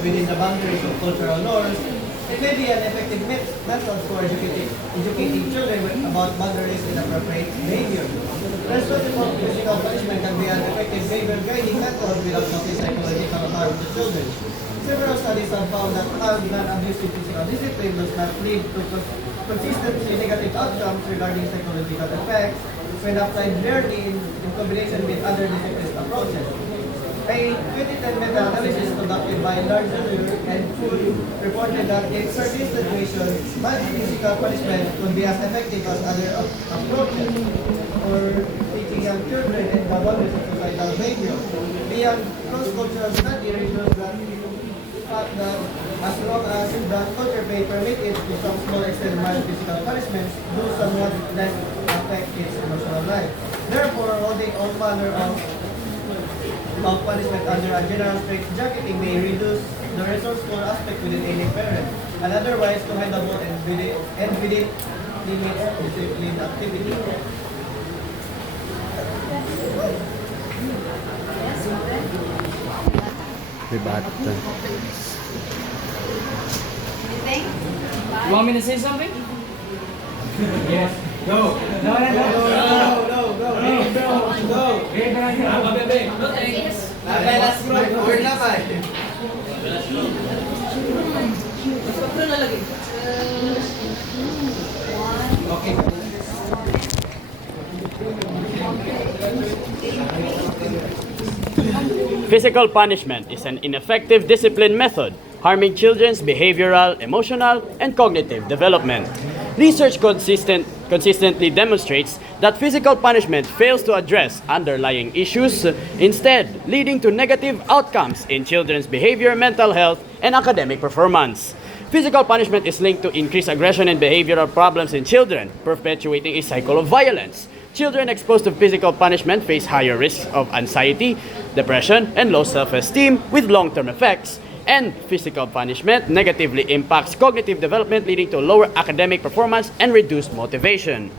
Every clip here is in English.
within the boundaries of cultural norms, it may be an effective method for educating children about boundaries and appropriate behavior. Responsible physical punishment can be an effective behavior guiding method without causing psychological harm to children. Several studies have found that mild non-abusive physical discipline does not lead to consistently negative outcomes regarding psychological effects when applied rarely in combination with other discipline approaches. A 2010 meta-analysis conducted by Larger and Food reported that in certain situations, mild physical punishment could be as effective as other approaches for teaching young children and the boundaries of societal behavior. Beyond cross-cultural study reveals that as long as the culture may permit it to some small extent mild physical punishments do somewhat less affect its emotional life. Therefore, holding all manner of punishment under a general straitjacketing may reduce the resourceful aspect within any parent, and otherwise to hide the ball and within limits discipline activity. You want me to say something? Yes. Go. No. Word na ba? Okay. Physical punishment is an ineffective discipline method, harming children's behavioral, emotional, and cognitive development. Research consistently demonstrates that physical punishment fails to address underlying issues, instead leading to negative outcomes in children's behavior, mental health, and academic performance. Physical punishment is linked to increased aggression and behavioral problems in children, perpetuating a cycle of violence. Children exposed to physical punishment face higher risks of anxiety, depression, and low self-esteem with long-term effects. And physical punishment negatively impacts cognitive development, leading to lower academic performance and reduced motivation.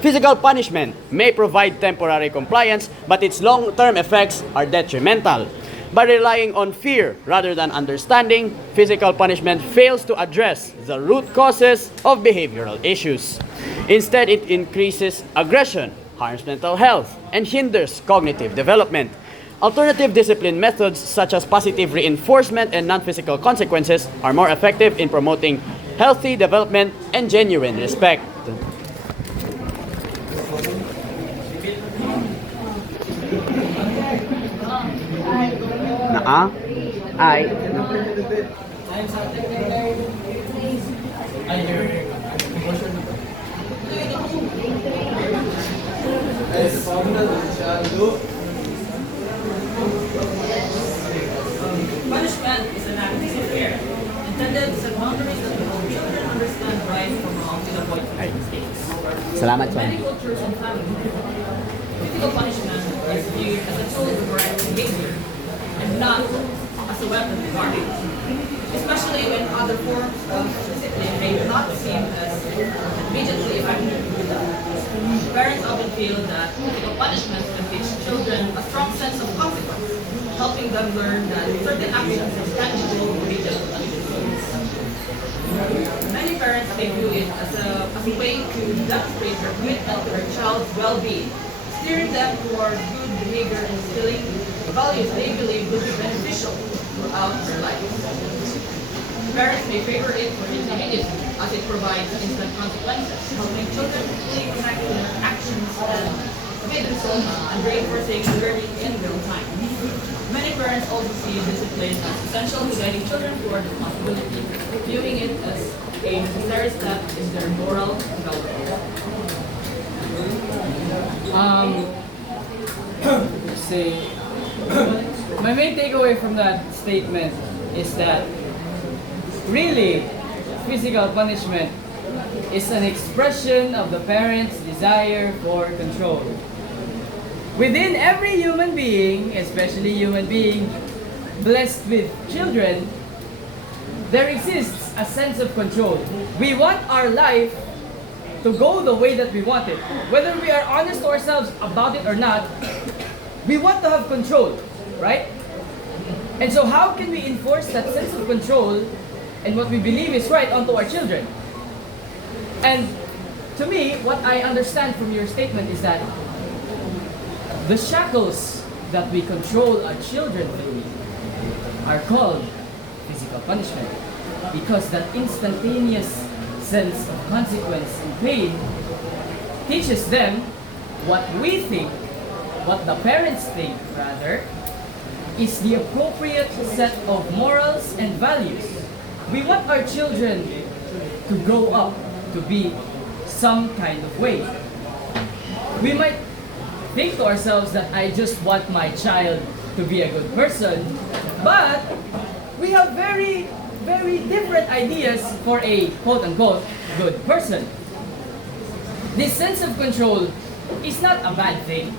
Physical punishment may provide temporary compliance, but its long-term effects are detrimental. By relying on fear rather than understanding, physical punishment fails to address the root causes of behavioral issues. Instead, it increases aggression, harms mental health, and hinders cognitive development. Alternative discipline methods such as positive reinforcement and non-physical consequences are more effective in promoting healthy development and genuine respect. Punishment is an act of care intended to set boundaries that help children understand right from wrong and avoid mistakes. Salamat, Many cultures and families, physical punishment is viewed as a tool to correct behavior and not as a weapon to guard it, especially when other forms of discipline may not seem as immediately effective. Parents often feel that physical punishment can teach children a strong sense of consequence, helping them learn that certain actions have tangible immediate consequences. Many parents may view it as a way to demonstrate their commitment to their child's well-being, steering them toward good behavior and instilling values they believe will be beneficial throughout their lives. Parents may favor it for its immediacy, as it provides instant consequences, helping children fully connect to their actions and commit themselves and reinforcing learning in real time. Many parents also see discipline as essential to guiding children toward responsibility, viewing it as a necessary step in their moral development. My main takeaway from that statement is that really, physical punishment is an expression of the parent's desire for control. Within every human being, especially human being blessed with children, there exists a sense of control. We want our life to go the way that we want it. Whether we are honest to ourselves about it or not, we want to have control, right? And so how can we enforce that sense of control and what we believe is right onto our children? And to me, what I understand from your statement is that the shackles that we control our children through are called physical punishment, because that instantaneous sense of consequence and pain teaches them what we think, what the parents think rather, is the appropriate set of morals and values. We want our children to grow up to be some kind of way. We might think to ourselves that I just want my child to be a good person, but we have very, very different ideas for a quote-unquote good person. This sense of control is not a bad thing,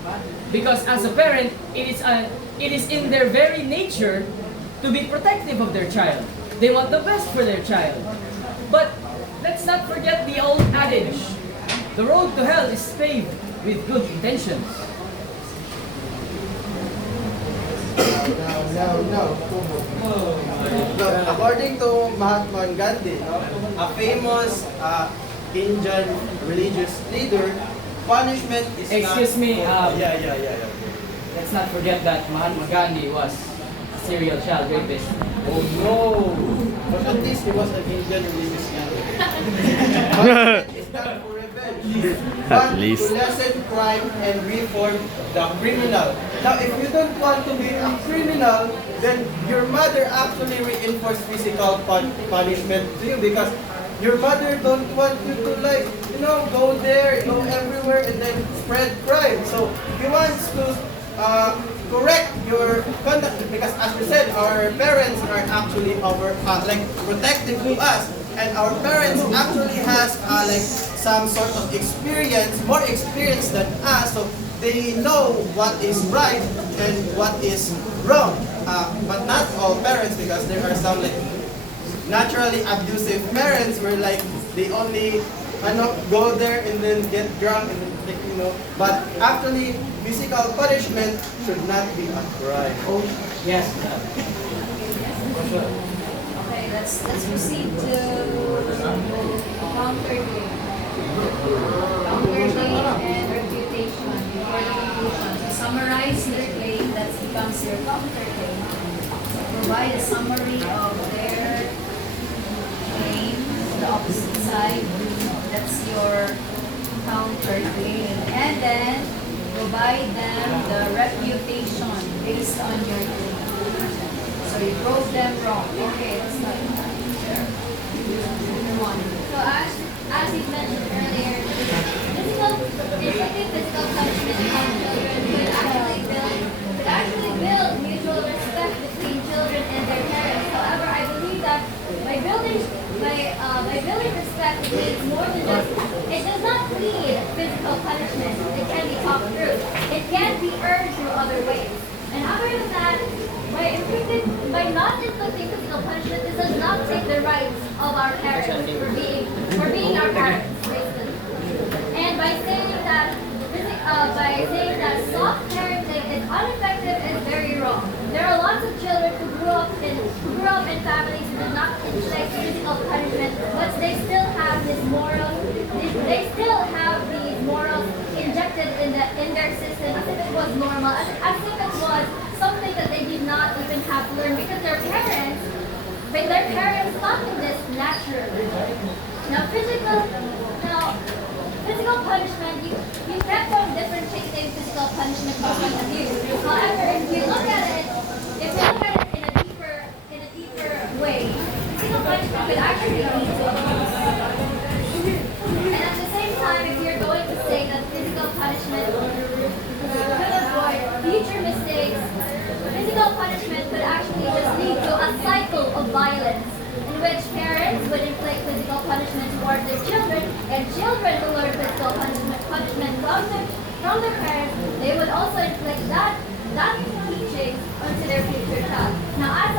because as a parent, it is in their very nature to be protective of their child. They want the best for their child. But let's not forget the old adage, the road to hell is paved with good intentions. No. Look, according to Mahatma Gandhi, a famous Indian religious leader, punishment is Excuse not... me, Yeah. let's not forget that Mahatma Gandhi was a serial child rapist. Oh no! But at least he was an Indian religious leader. Punishment is not for revenge, but least. to lessen crime and reform the criminal. Now, if you don't want to be a criminal, then your mother actually reinforced physical punishment to you, because your mother don't want you to go there, go everywhere and then spread crime. So he wants to correct your conduct, because as we said, our parents are actually protective to us, and our parents actually has some sort of experience, more experience than us, so they know what is right and what is wrong. But not all parents, because there are some naturally abusive parents where they only go there and then get drunk and then, but actually physical punishment should not be a crime. Oh, yes. Okay, let's proceed to counterclaim. Counterclaim and refutation. To summarize their claim, that becomes your counterclaim. Provide a summary of their claim, the opposite side. That's your counterclaim. And then provide them the refutation based on your claim. So you prove them wrong. Okay, let's start with that. Sure. Move on. So as you mentioned earlier, inflicting physical punishment on children could actually build mutual respect between children and their parents. However, I believe that by building respect, it means more than just, it does not need physical punishment. It can be talked through. It can be earned through other ways. And other than that, by not inflicting physical punishment, this does not take the rights of our parents for being our parents, basically. And by saying that soft parenting is ineffective is very wrong. There are lots of children who grew up in families who did not inflict physical punishment, but they still have these morals injected in their system as if it was normal, as if it was something that they did not even have to learn, because their parents taught them this naturally. Now physical punishment, you kept on differentiating physical punishment from point of view. However, if you look at it in a deeper way, physical punishment could actually lead to abuse. And at the same time, if you're going to say that physical punishment could avoid future mistakes, physical punishment could actually just lead to a cycle of violence, in which parents would inflict physical punishment towards their children, and children who learn physical punishment from their parents, they would also inflict that teaching onto their future child. Now as a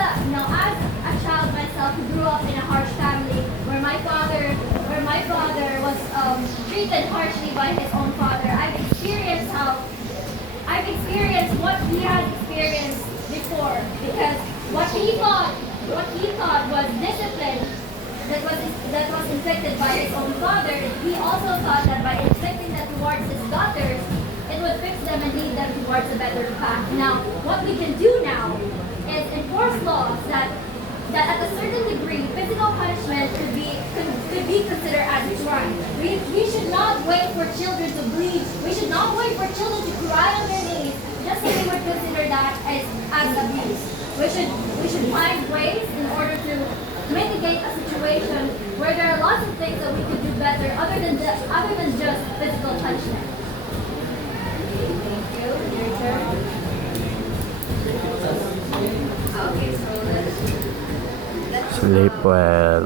child myself who grew up in a harsh family where my father was treated harshly by his own father, I've experienced what he had experienced before, because what he thought was discipline that was inflicted by his own father, he also thought that by inflicting that towards his daughters, it would fix them and lead them towards a better path. Now, what we can do now is enforce laws that at a certain degree, physical punishment could be considered as a crime. We should not wait for children to bleed. We should not wait for children to cry on their knees just so we would consider that as abuse. We should find ways in order to mitigate a situation where there are lots of things that we could do better other than just physical punishment. Thank you. Your turn. Okay, so let's Sleep well.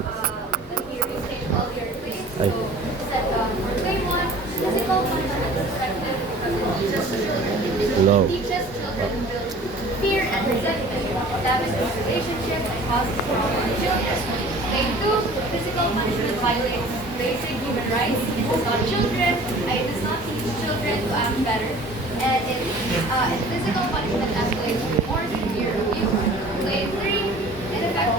here you state all your claims. Ay. So set for claim 1, physical punishment is effective because Hello. it teaches children to build fear and resentment, damages relationships and causes trauma in children. Claim 2, physical punishment violates basic human rights. It does not teach children to act better. And physical punishment escalates more severe abuse. Claim 3, in effect,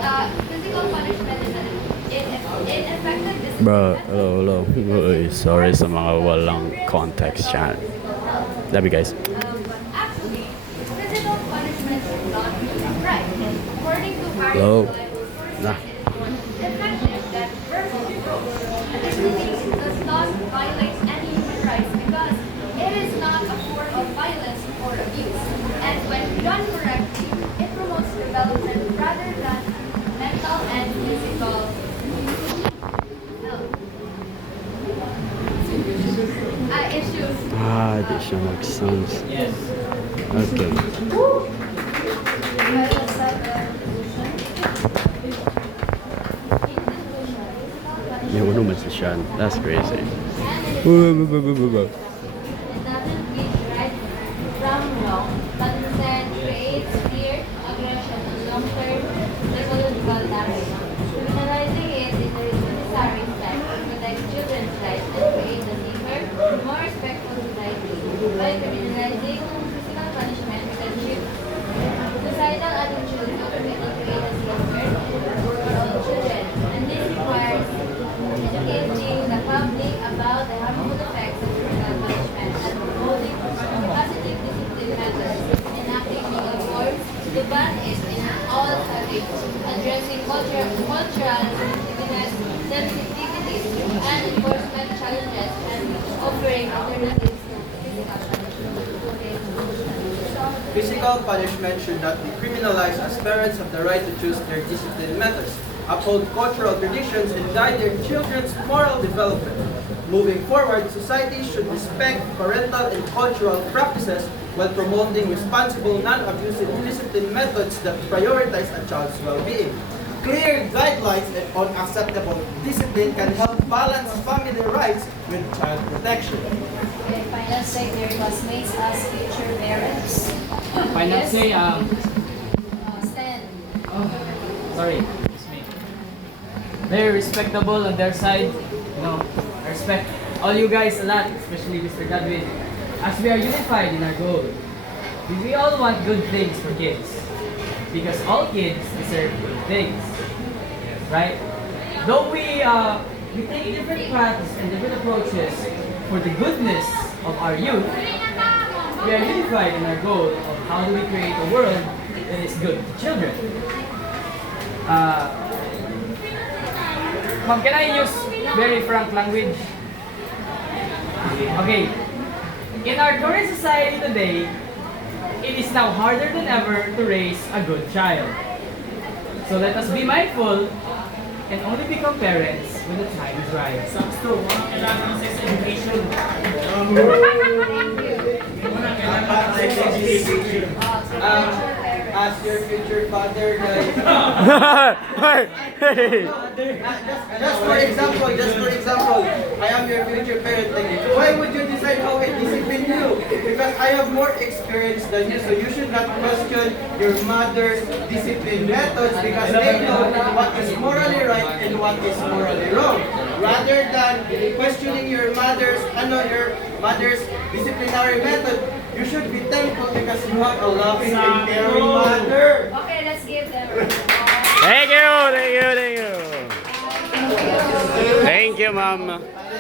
physical punishment is an ineffective discipline. Bro, hello. Uy, sorry sa mga walang context chan. Love you guys. But actually, physical punishment should not be right. According to Bryan Hello. Clips, Nah. it is more effective than verbal reproach. Additionally, it does not violate any human rights because it is not a form of violence or abuse. And when done correctly, it promotes development rather than mental and physical health. Issues. Di siya mag-sounds. Yes. Okay. Well, let's have a conclusion. In conclusion, May uno man si Sean. That's crazy. it doesn't teach right from wrong, but instead creates fear, aggression, and long-term psychological damage. Criminalizing it is a necessary step to protect children's rights and create a safer, more respectful society. By criminalizing physical punishment, we can shift societal attitudes to create a safer for all children. And this requires educating the public about the harmful effects of physical punishment and promoting positive discipline methods, enacting legal reforms to ban it in all settings, addressing cultural sensitivities and enforcement challenges, and offering alternatives to physical punishment. Physical punishment should not be criminalized as parents have the right to choose their discipline methods, uphold cultural traditions, and guide their children's moral development. Moving forward, society should respect parental and cultural practices while promoting responsible, non-abusive discipline methods that prioritize a child's well-being. Clear guidelines and unacceptable discipline can help balance family rights with child protection. Okay, final say, dear classmates, as future parents. Final Yes? say, Stand. sorry, it's me. Very respectable on their side. You know, I respect all you guys a lot, especially Mr. Godwin. As we are unified in our goal, we all want good things for kids. Because all kids deserve good things. Right? Though we take different paths and different approaches for the goodness of our youth, we are unified in our goal of how do we create a world that is good to children. Ma'am, can I use very frank language? Okay. In our current society today, it is now harder than ever to raise a good child. So let us be mindful and only become parents when the time is right. Kailangan ng sex education. As your future father, guys. Just for example, I am your future parent. Like, why would you decide how I discipline you? Because I have more experience than you, so you should not question your mother's discipline methods because they know what is morally right and what is morally wrong. Rather than questioning your mother's disciplinary method, you should be thankful because you have a loving and caring mother. Okay, let's give them Thank you, ma'am.